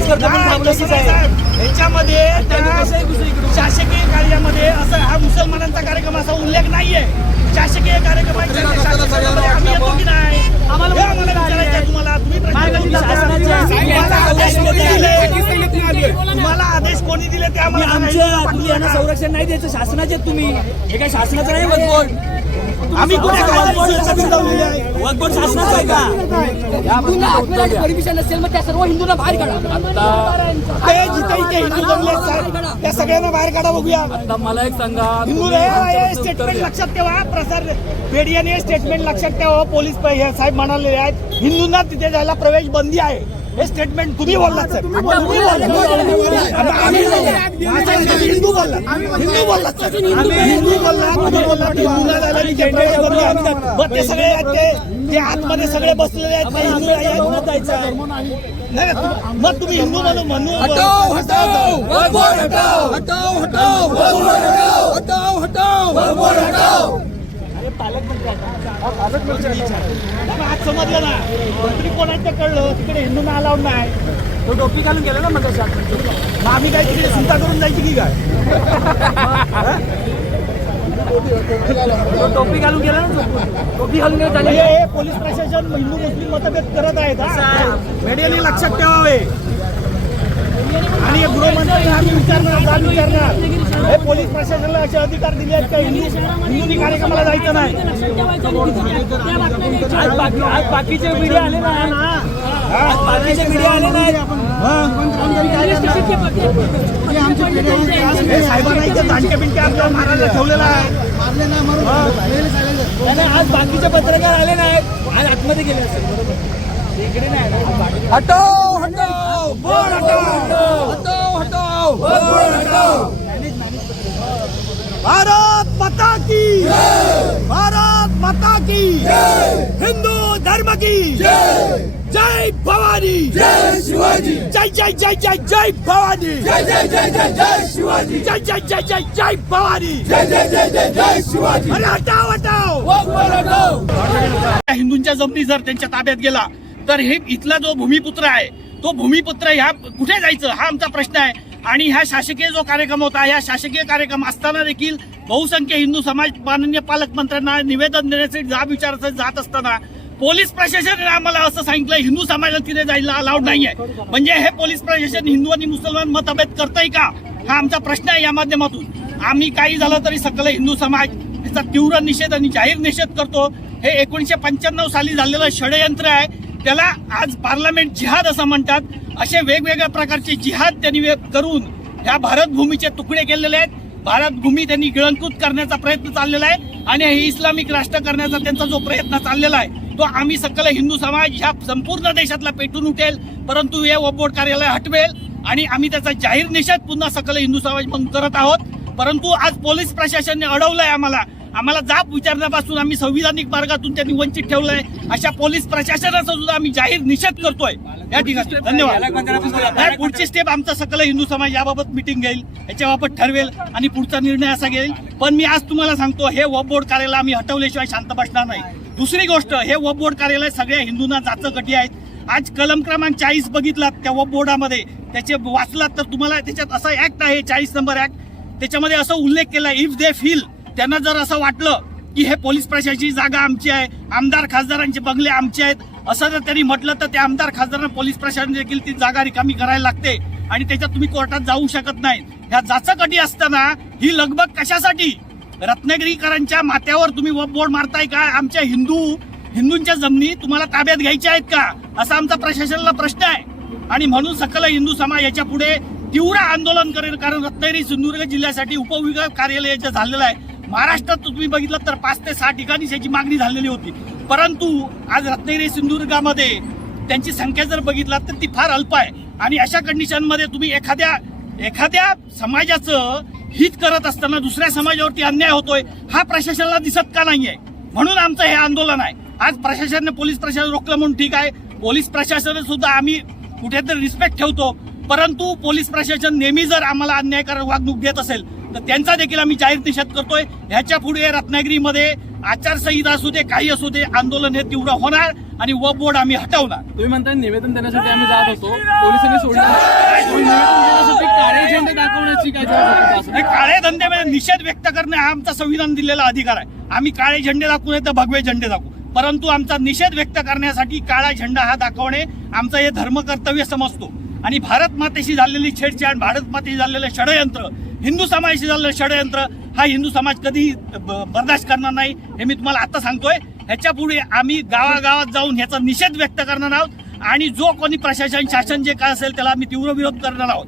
त्या शासकीय कार्यामध्ये असं हा मुसलमानांचा कार्यक्रम असा उल्लेख नाहीये. शासकीय कार्यक्रमाच्या आम्ही येतो की नाही? आम्हाला विचारायचं तुम्हाला. तुम्ही तुम्हाला आदेश कोणी दिले? तुम्हाला आदेश कोणी दिले? ते आम्हाला आमच्या संरक्षण नाही द्यायचं शासनाचे तुम्ही. हे काय शासनाचं नाही आम्ही कुठे काय आहे वकबोर्ड शासनाचं आहे का? परमिशन नसेल मग त्या सर्व हिंदूंना बाहेर काढा. ते जिथे इथे हिंदू जमले आहेत, साहेब, त्या सगळ्यांना बाहेर काढा बघूया. आता मला एक सांगा हे स्टेटमेंट लक्षात ठेवा प्रसार मीडियाने हे स्टेटमेंट लक्षात ठेवा पोलीस हे साहेब म्हणाले आहेत हिंदूंना तिथे जायला प्रवेश बंदी आहे. हे स्टेटमेंट तुम्ही बोललात सर आम्ही बोललो. हिंदू हिंदू हिंदू आहे मग ते सगळे ते आतमध्ये सगळे बसलेले आहेत ते हिंदू नाही मग तुम्ही हिंदू म्हणून म्हणू हटाओ हटाओ हटाओ हटाओ हटाओ हटाओ हटाओ हटाओ आज समजलं ना मंत्री कोणाचं कळलं तिकडे हिंदूंना अलाउड नाही तो टोपी घालून गेला ना शासन मग आम्ही काय तिकडे चिंता करून जायची की काय? तो टोपी घालून गेला ना तो. टोपी घालून गेला चालेल हे पोलीस प्रशासन हिंदू मुस्लिम मतभेद करत आहेत हा. मीडियाने लक्षात ठेवावे. आणि हे गृहमंत्री आम्ही विचारणार जाब विचारणार. हे पोलीस प्रशासनाला असे अधिकार दिले आहेत का? हिंदू हिंदूंनी कार्यक्रमाला जायचं नाही. आज बाकी आज बाकीचे मीडिया आले ना. आज बाकीचे मीडिया आले नाही हे. साहेबांना इथे मारायला ठेवलेला आहे. नाही, आज बाकीचे पत्रकार आले नाही आज आतमध्ये गेले असेल बरोबर? इकडे नाही आले. हटाओ हटाओ बोर्ड हटाओ हटाओ हटाओ वकबोर्ड हटाओ भारत माता की भारत माता की हिंदू धर्म की जय भवानी जय शिवाजी जय जय जय जय जय भवानी जय जय जय जय जय शिवाजी जय जय जय जय जय भवानी जय जय जय जय जय शिवाजी अरे हटाव हटाव वकबोर्ड हटाओ त्या हिंदूंच्या जमिनी जर त्यांच्या ताब्यात गेला तर हे इथला जो भूमिपुत्र आहे तो भूमिपुत्र ह्या कुठे जायचं हा आमचा प्रश्न आहे आणि ह्या शासकीय जो कार्यक्रम होता ह्या शासकीय कार्यक्रम असताना देखील बहुसंख्य हिंदू समाज माननीय पालकमंत्र्यांना निवेदन देण्यासाठी जाब विचारासाठी जात असताना पोलीस प्रशासनाने आम्हाला असं सांगितलं हिंदू समाजाला तिथे जायला अलाउड आहे म्हणजे हे पोलीस प्रशासन हिंदू आणि मुसलमान मतभेद करतंय का? हा आमचा प्रश्न आहे या माध्यमातून. आम्ही काही झालं तरी सकल हिंदू समाज याचा तीव्र निषेध आणि जाहीर निषेध करतो. हे एकोणीसशे पंच्याण्णव साली झालेलं षडयंत्र आहे. त्याला आज पार्लमेंट जिहाद असं म्हणतात. असे वेगवेगळ्या प्रकारचे जिहाद त्यांनी करून ह्या भारतभूमीचे तुकडे केलेले आहेत. भारतभूमी त्यांनी गिळंकृत करण्याचा प्रयत्न चाललेला आहे आणि हे इस्लामिक राष्ट्र करण्याचा त्यांचा जो प्रयत्न चाललेला आहे तो आम्ही सकल हिंदू समाज ह्या संपूर्ण देशातला पेटून उठेल परंतु हे वबोर्ड कार्यालय हटवेल आणि आम्ही त्याचा जाहीर निषेध पुन्हा सकल हिंदू समाज म्हणून करत आहोत. परंतु आज पोलीस प्रशासनाने अडवलंय आम्हाला आम्हाला जाब विचारण्यापासून आम्ही संविधानिक मार्गातून त्यांनी वंचित ठेवलंय. अशा पोलीस प्रशासनाचा सुद्धा आम्ही जाहीर निषेध करतोय. या ठिकाणी. धन्यवाद. पुढची स्टेप आमचा सकल हिंदू समाज याबाबत मिटिंग घेईल. याच्याबाबत ठरवेल आणि पुढचा निर्णय असा घेईल. पण मी आज तुम्हाला सांगतो हे बोर्ड कार्यालय आम्ही हटवल्याशिवाय शांत बसणार नाही. दुसरी गोष्ट हे बोर्ड कार्यालय सगळ्या हिंदूंना जाचं गटी आहेत. आज कलम क्रमांक चाळीस बघितलात त्या वब बोर्डामध्ये. त्याचे वाचलात तर तुम्हाला त्याच्यात असा ऍक्ट आहे चाळीस नंबर ऍक्ट त्याच्यामध्ये असं उल्लेख केला इफ दे फील त्यांना जर असं वाटलं की हे पोलीस प्रशासनाची जागा आमची आहे आमदार खासदारांचे बंगले आमचे आहेत असं जर त्यांनी म्हटलं तर त्या आमदार खासदारांना पोलीस प्रशासन देखील ती जागा रिकामी करायला लागते. आणि त्याच्यात तुम्ही कोर्टात जाऊ शकत नाही. ह्या जाचकटी असताना ही लगबग कशासाठी? रत्नागिरीकरांच्या माथ्यावर तुम्ही व बोर्ड मारताय का? आमच्या हिंदू हिंदूंच्या जमिनी तुम्हाला ताब्यात घ्यायच्या आहेत का? असा आमचा प्रशासनाला प्रश्न आहे. आणि म्हणून सकल हिंदू समाज याच्यापुढे तीव्र आंदोलन करेल कारण रत्नागिरी सिंधुदुर्ग जिल्ह्यासाठी उपविभाग कार्यालय जे झालेलं आहे महाराष्ट्रात तुम्ही बघितलं तर पाच ते सहा ठिकाणी त्याची मागणी झालेली होती. परंतु आज रत्नागिरी सिंधुदुर्गामध्ये त्यांची संख्या जर बघितला तर ती फार अल्प आहे. आणि अशा कंडिशनमध्ये तुम्ही एखाद्या एखाद्या समाजाचं हित करत असताना दुसऱ्या समाजावरती अन्याय होतोय हा प्रशासनाला दिसत का नाहीये? म्हणून आमचं हे आंदोलन आहे. आज प्रशासनाने पोलीस प्रशासन रोखलं म्हणून ठीक आहे. पोलीस प्रशासन सुद्धा आम्ही कुठेतरी रिस्पेक्ट ठेवतो. परंतु पोलीस प्रशासन नेहमी जर आम्हाला अन्यायकारक वागणूक देत असेल तर त्यांचा देखील आम्ही जाहीर निषेध करतोय. ह्याच्या पुढे रत्नागिरीमध्ये आचारसंहिता असू दे काही असू दे आंदोलन हे तीव्र होणार आणि व बोर्ड आम्ही हटवणार. तुम्ही म्हणताय निवेदन देण्यासाठी आम्ही जात होतो. पोलिसांनी सोडलं. काळे दाखवण्याची काय? हे काळे धंद्यामध्ये निषेध व्यक्त करणे हा आमचा संविधान दिलेला अधिकार आहे. आम्ही काळे झेंडे दाखवू नाही तर भगवे झेंडे दाखवू. परंतु आमचा निषेध व्यक्त करण्यासाठी काळा झेंडा हा दाखवणे आमचं हे धर्म कर्तव्य समजतो. आणि भारत मातेशी झालेली छेडछाड भारत मातेशी झालेलं षडयंत्र हिंदू समाजाशी झालेलं षडयंत्र हा हिंदू समाज कधी ब- बर्दाश्त करणार नाही हे मी तुम्हाला आता सांगतोय. ह्याच्या पुढे आम्ही गावागावात जाऊन ह्याचा निषेध व्यक्त करणार आहोत आणि जो कोणी प्रशासन शासन जे काय असेल त्याला आम्ही तीव्र विरोध करणार आहोत.